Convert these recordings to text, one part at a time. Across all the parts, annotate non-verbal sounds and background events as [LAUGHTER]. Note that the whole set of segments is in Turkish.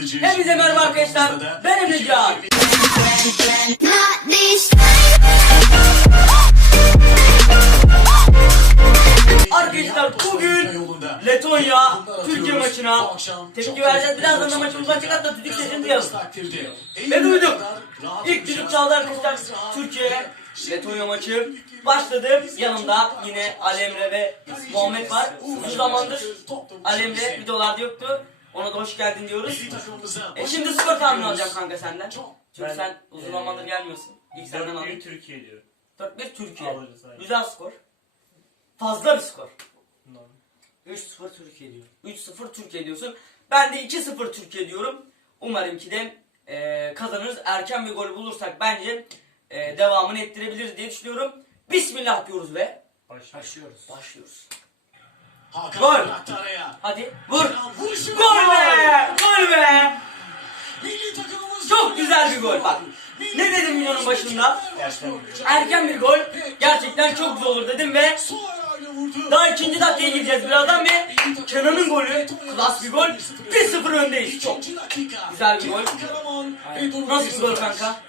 hızlıca. Hepinize merhaba arkadaşlar. Ben Emrecan. Not this Arkadaşlar bugün Letonya Türkiye maçına tepki vereceğiz. Birazdan da maçımız başlayacak hatta düdük sesini duyalım. Ve duydum. İlk düdük çaldı arkadaşlar. Türkiye Letonya maçı başladı. Yanımda yine Alemre ve Muhammed var. Uzun zamandır Alemre videolarda yoktu. Ona da hoş geldin diyoruz. E şimdi skor tahmini alacağım kanka senden. Çünkü Ben, sen uzun zamandır gelmiyorsun. İlk senden 4-1 alayım. Türkiye diyor. 4-1 Türkiye. Alırız, aynen. Güzel skor. Fazla bir skor. Normal. 3-0 Türkiye diyor. 3-0 Türkiye diyorsun. Ben de 2-0 Türkiye diyorum. Umarım ki de e, kazanırız. Erken bir gol bulursak bence e, devamını ettirebiliriz diye düşünüyorum. Bismillah diyoruz ve Başlıyoruz. başlıyoruz. Hakan Gol. bıraktı araya. Hadi vur. Kenan vuruşu Gol be! Gol be! Milli takımımız Çok güzel bir gol bak. Ne dedim videonun başında? Erken bir gol. Gerçekten çok güzel olur dedim ve. Daha ikinci dakikaya gireceğiz birazdan ve Kenan'ın golü klas bir gol. 1-0 öndeyiz. Çok güzel bir gol. Aynen. Nasıl bir gol 1-0. kanka?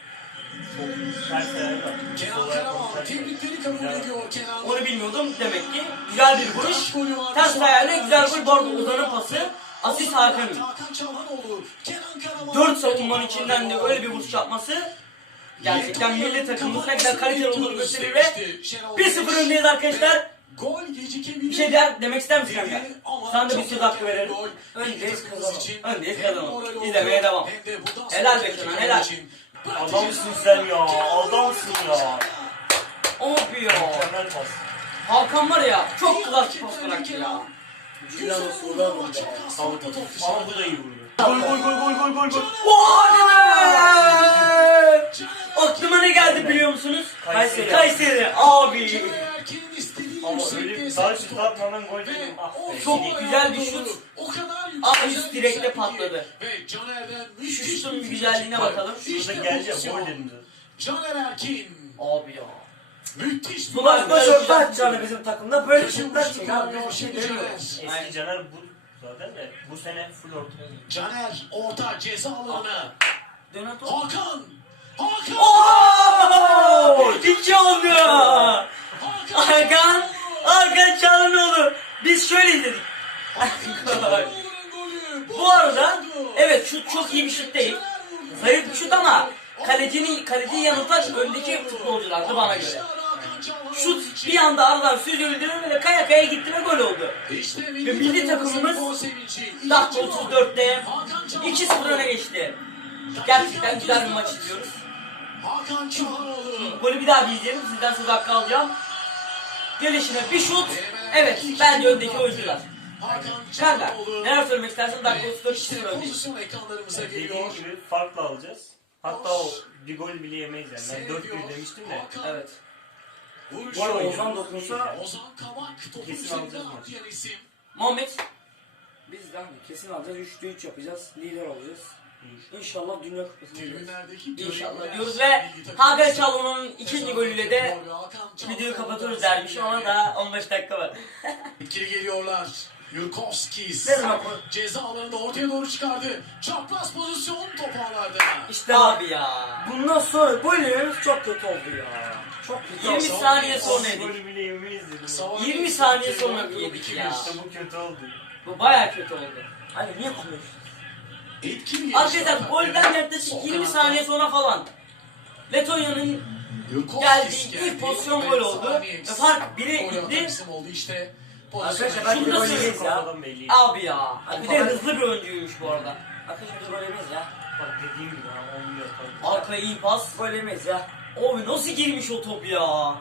Kenan Karaman tebrikleri kabul ediyor Kenan. Onu bilmiyordum demek ki. Güzel bir vuruş. Ters ayağıyla güzel gol. Bu arada Ozan'ın pası. Asist. Hakan Çalhanoğlu. Kenan Karaman. Dört savunmanın içinden de öyle bir vuruş yapması gerçekten milli takımımız ne kadar kaliteli olduğunu gösterir ve 1-0 öndeyiz arkadaşlar. Gol. Bir şey der, demek ister misin kanka? Sana da bir söz hakkı verelim. Öndeyiz kazanalım. Öndeyiz kazanalım. İzlemeye devam. Helal be Kenan, helal. Adamsın sen ya. Adamsın ya. Of ya. Mükemmel pas. Hakan var ya çok klas bir pas bıraktı ya. Olsun ulan be. Ama bu da iyi vuruyor. Gol gol gol gol gol gol gol. Be! Aklıma ne geldi biliyor musunuz? Kayseri. Kayseri abi. Ama öyle bir sağ şut atmadan gol dedim. Ah. Çok güzel bir şut. O kadar Üst direkte patladı. Ve Caner'den Şu müthiş şutun bir güzelliğine bakalım. Şurada geleceğim gol dedim. Caner Erkin. Abi ya. Müthiş bir Bu maç gol. baş- Başörtü atacağını bizim takımda böyle çeker. kullanıyor Bir şey demiyor. Caner. Eski Caner bu zaten de bu sene full orta. Caner orta ceza. Donato. Hakan. Hakan. Oo! İki oldu. Hakan. Hakan. Çalhanoğlu. Biz şöyle izledik. Bu arada evet şut çok iyi bir şut değil. Zayıf bir şut ama kalecinin kaleciyi yanıltan öndeki futbolculardı bana göre. Şut bir anda aradan süzüldü ve kaya kaya gitti ve gol oldu. Ve milli takımımız. Dakika İkinci gol. 34'te Hakan Çalhanoğlu. 2-0 öne geçti. Gerçekten güzel bir maç izliyoruz. Golü bir daha bir izleyelim. Sizden söz hakkı alacağım. Gelişine bir şut. Evet bence öndeki oyuncular. Çalhanoğlu. neler söylemek istersin? Dakika 34 İşte 2-0 öndeyiz. pozisyon ekranlarımıza Dediğim geliyor. gibi farklı alacağız. Hatta o bir gol bile yemeyiz yani. Ben 4-1 demiştim de. Hakan. Evet. Vuruş. Bu arada. Ozan dokunsa Ozan Kabak topu Kesin alacağız maçı. atlayan isim. Muhammed biz de hani kesin alacağız. 3'te 3 yapacağız. Lider olacağız. İnşallah Dünya Kupası'na. Tribünlerdeki İnşallah diyoruz ve milli takım Çalhanoğlu'nun ikinci golüyle de Hakan videoyu kapatıyoruz dermiş ama daha 15 dakika var. Etkili geliyorlar. [LAUGHS] Yurkovskis. Zaman gol? Ceza alanında ortaya doğru çıkardı. Çapraz pozisyon top ağlarda. İşte Abi ya. bundan sonra yememiz çok kötü oldu ya. Çok kötü 20 oldu. saniye sonra Son yedik. golü bile yemeyiz dedim. Savunma 20 saniye sonra yedik 2-1. ya. İşte bu kötü oldu. Bu baya kötü oldu. Hani niye konuşuyorsun? Etkili Arkadaşlar gelişler. golden yaklaşık 20 saniye sonra falan Letonya'nın Yurkovskis geldiği geldi. ilk pozisyon gol oldu. Ve fark 1'e Gol atan isim oldu işte. Arkadaşlar ben Şunu da gol yemeyiz ya. Kafadan belli. Abi ya. Bir de hızlı bir oyuncuymuş bu arada. Arkadaşlar biz gol yemeyiz ya. Bak dediğim gibi ha olmuyor tabii. Arkaya iyi pas. Gol yemeyiz ya. Abi nasıl girmiş o top ya?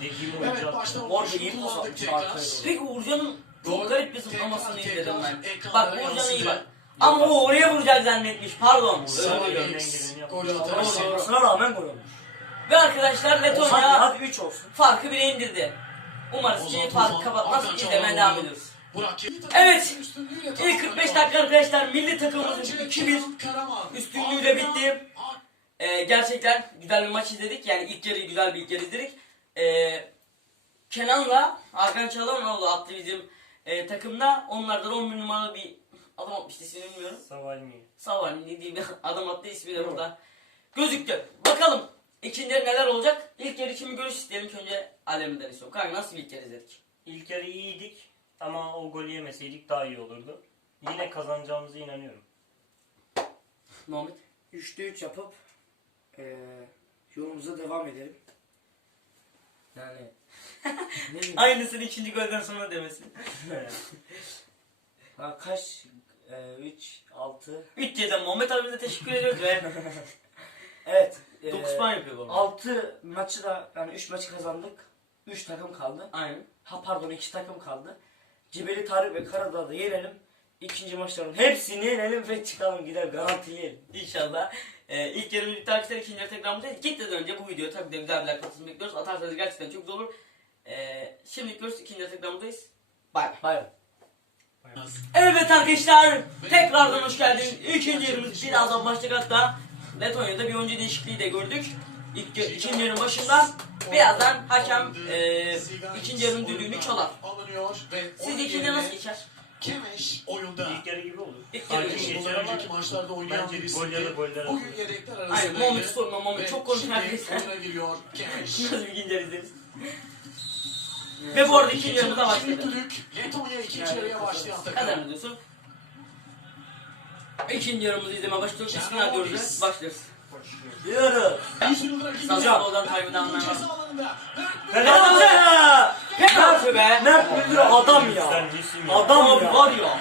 Dediğim Evet oyuncu başta Bu arada vuruşu iyi pas kullandık atmış tekrar. arkaya doğru. Peki Uğurcan'ın çok garip bir zıplamasını tekrar izledim ben. Bak Uğurcan'a iyi yansıdı. bak. Ama o oraya vuracak zannetmiş. Pardon. Öyle. X, Doğru, doğru. Olmasına rağmen gol olmuş. Ve arkadaşlar Letonya hadi 3 olsun. farkı bile indirdi. Umarız ki farkı kapatmaz. İzlemeye devam ediyoruz. Evet. İlk tamamladı. 45 dakika arkadaşlar milli takımımızın Önce 2-1 Kenan Karaman. üstünlüğüyle bitti. Ee, gerçekten güzel bir maç izledik. Yani ilk yarıyı güzel bir ilk yarı izledik. Ee, Kenan'la Hakan Çalhanoğlu attı bizim e, takımda. Onlardan 11 numaralı bir adam atmıştı ismini bilmiyorum. Savalmi. Savan ne diyeyim adam attı ismi de burada. Gözüktü. Bakalım ikinci yarı neler olacak? İlk yarı kimi görüş isteyelim ki önce Alem'den istiyorum. Kanka nasıl bir ilk yarı izledik? İlk yarı iyiydik ama o golü yemeseydik daha iyi olurdu. Yine kazanacağımıza inanıyorum. Muhammed. 3'te 3 yapıp eee yolumuza devam edelim. Yani [LAUGHS] ne bileyim. Aynısını ikinci golden sonra demesin. Ha, kaç? 3, 6. 3 C'den Muhammed abimize teşekkür ediyoruz [LAUGHS] ve Evet. 9 puan yapıyor bu. 6 maçı da yani 3 maçı kazandık. 3 takım kaldı. Aynen. Ha pardon 2 takım kaldı. Cibeli Tarık ve Karadağ'da yenelim. İkinci maçların hepsini yenelim ve çıkalım gider garantileyelim. İnşallah. Ee, ilk yarı birlikte arkadaşlar ikinci yarı tekrar buradayız. Gitmeden önce bu videoya tabii de güzel bir like atmasını bekliyoruz. Atarsanız gerçekten çok güzel olur. Ee, şimdi görüşürüz. İkinci yarı tekrar buradayız. Bay bay. Evet arkadaşlar tekrardan hoş geldiniz. İkinci yarımız birazdan başlayacak hatta Letonya'da bir oyuncu değişikliği de gördük. İlk, ikinci yarının başında birazdan hakem e, ikinci yarının düdüğünü çalar. Alınıyor ve Sizce ikinci nasıl geçer? Kemeş oyunda. İlk yarı gibi olur. İlk yarı gibi. ama önceki maçlarda oynayan birisi gol ya da goller bugün yedekler arasındaydı. Aynen Muhammed sorma Ve çok konuşan şimdi birisi. oyuna giriyor Kemeş. Nasıl bir yarı izleriz? Ve bu arada ikinci yarımıza başladı. düdük Letonya ikinci yarıya başlayan Kadar takım. mı diyorsun? İkinci yarımızı izleme başlıyoruz. İsmini diyoruz başlıyoruz. Diyoruz. Sazan Ceza merhaba. alanında. Penaltı! Penaltı be! Mert Müldür adam ya. Adam var ya.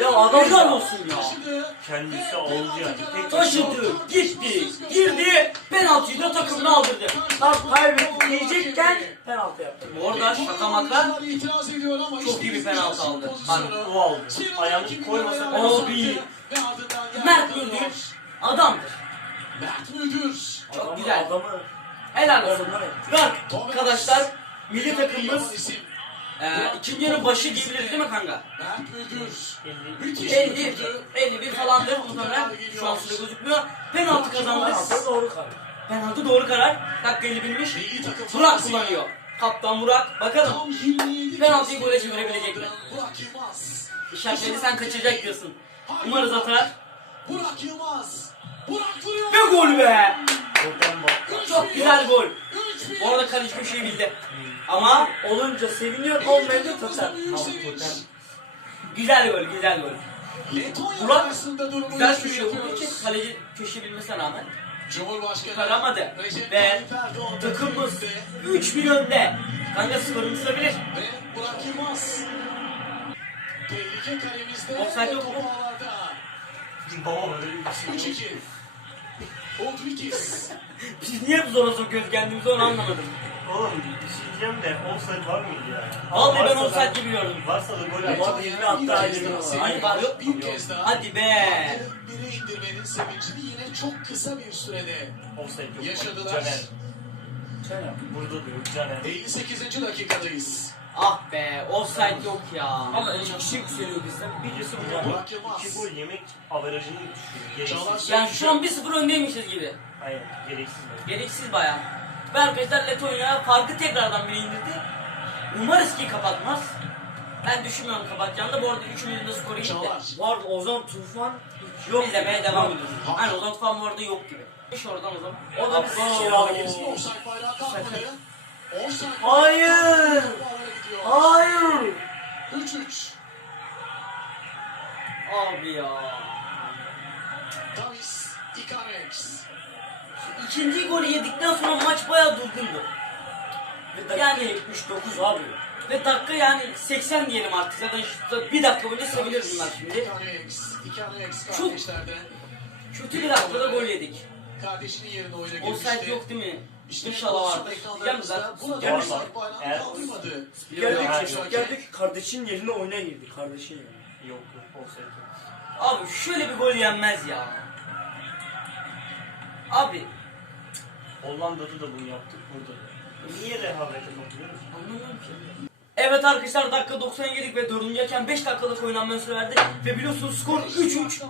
Ya adam Helal ya. olsun ya. Kendisi. Tek Taşıdı, gitti, girdi, penaltıyı da takımına aldırdı. Tam kaybetti diyecekken penaltı yaptı. Bu arada şaka maka İtiraz ediyor ama çok iyi bir penaltı aldı. pozisyonu- o aldı. Ayağını koymasa penaltı. Abi. Mert. Müldür adamdır. Mert Müldür. Çok güzel. Adamı Helal olsun. Bak arkadaşlar milli takımımız isim. e, ikinci yarı başı diyebiliriz değil mi kanka? Mert Müldür. 50 Müthiş 50, götürdü. 51 falandır muhtemelen. Şu an süre gözükmüyor. Penaltı kazandı. penaltı doğru karar. Penaltı doğru karar. Dakika 50 binmiş. Milli takım Burak formasıyla kullanıyor. Kaptan Burak. Bakalım. Tam 27 Penaltıyı gole çevirebilecek mi? İşaretledi sen kaçacak diyorsun. Umarız atar. Burak Yılmaz. Burak vuruyor. Gol be! Çok güzel gol. 3-1. Bu arada kaleci köşeyi bildi. Ama Olunca seviniyor, olmayınca totem. güzel gol, güzel gol. Burak Güzel köşe yapıyoruz. için kaleci köşe bilmesine rağmen. Recep Ve takımımız önünde 3 bin önde. Kanka skorunu tutabilir. Ve Burak Yılmaz. Tehlike kalemizde. Offside yok mu? top ağlarda. Babam öyle bir şey 3-2. Odrikis. [LAUGHS] Biz niye bu zora sokuyoruz kendimizi onu anlamadım. Oğlum bir şey diyeceğim de offside var mıydı ya? Vallahi ben Varsa da- offside gibi gördüm. Varsa da gol Ama at. bir hatta ayrılma var. Hayır, var yok. Bir kez daha. Hadi be. Biri indirmenin sevincini yine çok kısa bir sürede Offside yok. yaşadılar. Caner. Burada da yok Caner. 58. dakikadayız. Ah be offside yok ya. Ama iki kişi yükseliyor bizden. Birisi Burak burada Yılmaz. iki gol yemek averajını düşürüyor. Çağlar. Yani şu an 1-0 öndeymişiz gibi. Hayır gereksiz. Gereksiz bayağı. Ve arkadaşlar Letonya farkı tekrardan biri indirdi. Umarız ki kapatmaz. Ben düşünmüyorum kapatacağını da bu arada üçümüzün de skoru gitti. Çağlar. Var Ozan Tufan hiç Yok izlemeye devam ediyoruz. Aynen o zaman falan bu arada yok gibi. İş oradan o zaman. O da bir. Offside Hayır. Hayır. 3-3. Abi ya. Davis Ikarex. İkinci golü yedikten sonra maç bayağı durgundu. Ve dakika Yani- 79 abi. Ve dakika yani 80 diyelim artık. Zaten işte bir dakika önce sevilir bunlar şimdi. Çok-. Kötü bir dakikada gol yedik. Kardeşinin yerine oyuna girmişti. Offside yok değil mi? İşte İnşallah vardır. Yalnız Burada zaten- offside Var. bayrağını Eğer- kaldırmadı. Biliyorum. Geldi Yok. ki, geldi ki kardeşin yerine oyuna girdi. Kardeşin yerine. Yok yok offside yok. Abi şöyle bir gol yenmez ya. Abi Hollanda'da da bunu yaptık burada da. Niye rehavete bakıyoruz? anlamıyorum ki. Evet arkadaşlar dakika 90'a girdik ve 4. hakem 5 dakikalık oynanma süre verdi. Ve biliyorsunuz skor 3-3.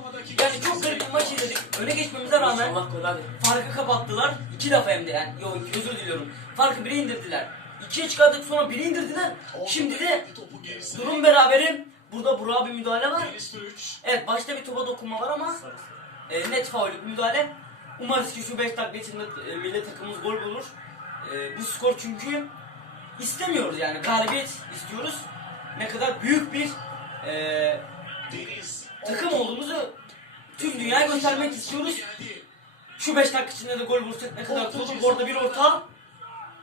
Yani çok garip bir maç izledik. Öne geçmemize rağmen Allah hadi. farkı kapattılar. İki defa hem de yani. Yok özür diliyorum. Farkı 1'e indirdiler. 2'ye çıkardık sonra 1'e indirdiler. Şimdi de durum beraberi burada Burak'a bir müdahale var. Evet başta bir topa dokunma var ama e, net bir müdahale. Umarız ki şu 5 dakika içinde e, milli takımımız gol bulur. E, bu skor çünkü istemiyoruz yani galibiyet istiyoruz. Ne kadar büyük bir e, takım olduğumuzu tüm dünyaya göstermek istiyoruz. Şu 5 dakika içinde de gol bulursak ne kadar güzel olur. Bu arada bir orta.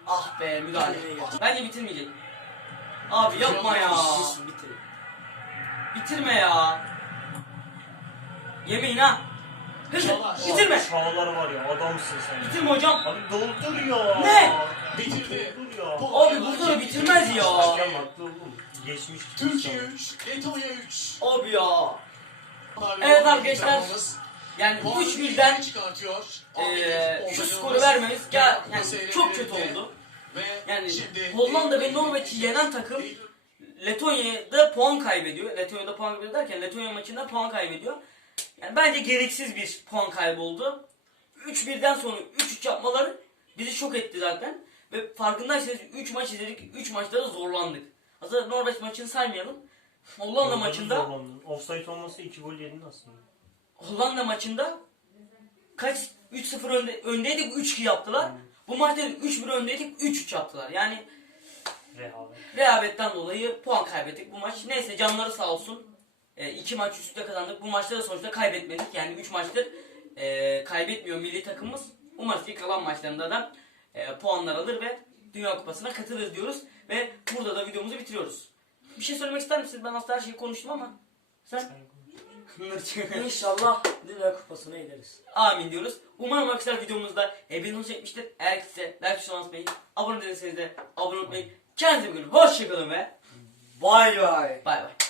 Ah be müdahale. Bence bitirmeyecek. Abi yapma ya. Bitirme ya. Yemeyin ha. Hızlı. Çağlar. Bitirme. Çağlar var ya adamsın sen. Bitirme hocam. Abi doldur ya. Ne? Bitirdi. Doldur ya. Abi burada da bitirmez ya. Hakem haklı oğlum. Geçmiş. Türkiye 3, Letonya 3. Abi ya. Evet arkadaşlar. Yani Puanı 3-1'den çıkartıyor. eee, şu skoru vermemiz ya, yani çok kötü oldu. Ve Yani şimdi Hollanda ve Norveç'i yenen takım Letonya'da puan kaybediyor. Letonya'da puan kaybediyor derken Letonya maçında puan kaybediyor. Yani bence gereksiz bir puan kaybı oldu. 3-1'den sonra 3-3 yapmaları bizi şok etti zaten. Ve farkındaysanız 3 maç izledik. 3 maçta da zorlandık. Aslında Norveç maçını saymayalım. Hollanda maçında Zorlandın. Offside olmasa 2 gol yedin aslında. Hollanda maçında kaç 3-0 önde, öndeydik 3-2 yaptılar. Bu maçta 3-1 öndeydik 3-3 yaptılar. Yani Rehavet. rehavetten dolayı puan kaybettik bu maç. Neyse canları sağ olsun. E, iki maç üst üste kazandık. Bu maçta da sonuçta kaybetmedik. Yani 3 maçtır e, kaybetmiyor milli takımımız. Umarız ki kalan maçlarında da e, puanlar alır ve Dünya Kupası'na katılırız diyoruz. Ve burada da videomuzu bitiriyoruz. Bir şey söylemek ister misiniz? Ben aslında her şeyi konuştum ama sen İnşallah Dünya Kupası'na gideriz. Amin diyoruz. Umarım arkadaşlar videomuzda hepiniz hoş etmiştir. Eğer ki size like tuşuna basmayı, abone değilseniz de abone olmayı. Kendinize iyi bakın. Hoşçakalın ve Bay bay. bay bay.